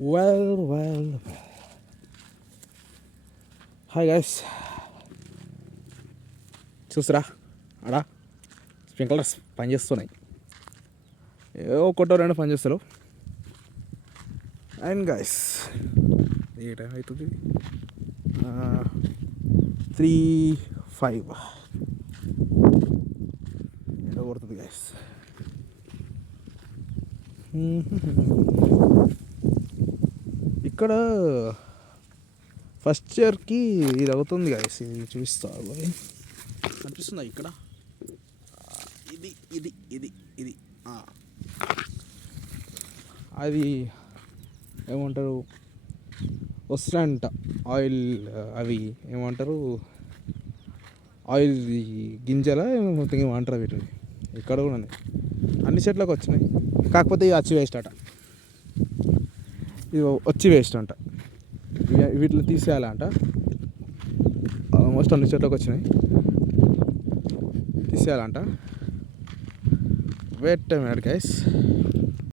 Well hi guys, చూసారా అడా sprinklers పనిచేస్తున్నాయి. ఏదో ఒకటో రెండు పనిచేస్తారు. అండ్ గైస్ ఏ టైం అవుతుంది? 3:05 ఏదో కొడుతుంది గైస్. ఇక్కడ ఫస్ట్ ఇయర్కి ఇది అవుతుంది గైస్. ఇది చూపిస్తా అనిపిస్తుందా ఇక్కడ? ఇది ఇది ఇది ఇది అది ఏమంటారు వస్తాయంట ఆయిల్. అవి ఏమంటారు ఆయిల్ గింజల మొత్తం ఏమంటారు వీటిని. ఇక్కడ కూడా ఉన్నాయి, అన్ని చెట్లకు వచ్చినాయి. కాకపోతే ఇవి వచ్చి వేస్ట్ అట. ఇది వచ్చి వేస్ట్ అంట. వీటిని తీసేయాలంట. ఆల్మోస్ట్ అన్ని చెట్లకు వచ్చినాయి, తీసేయాలంట. Wait time guys.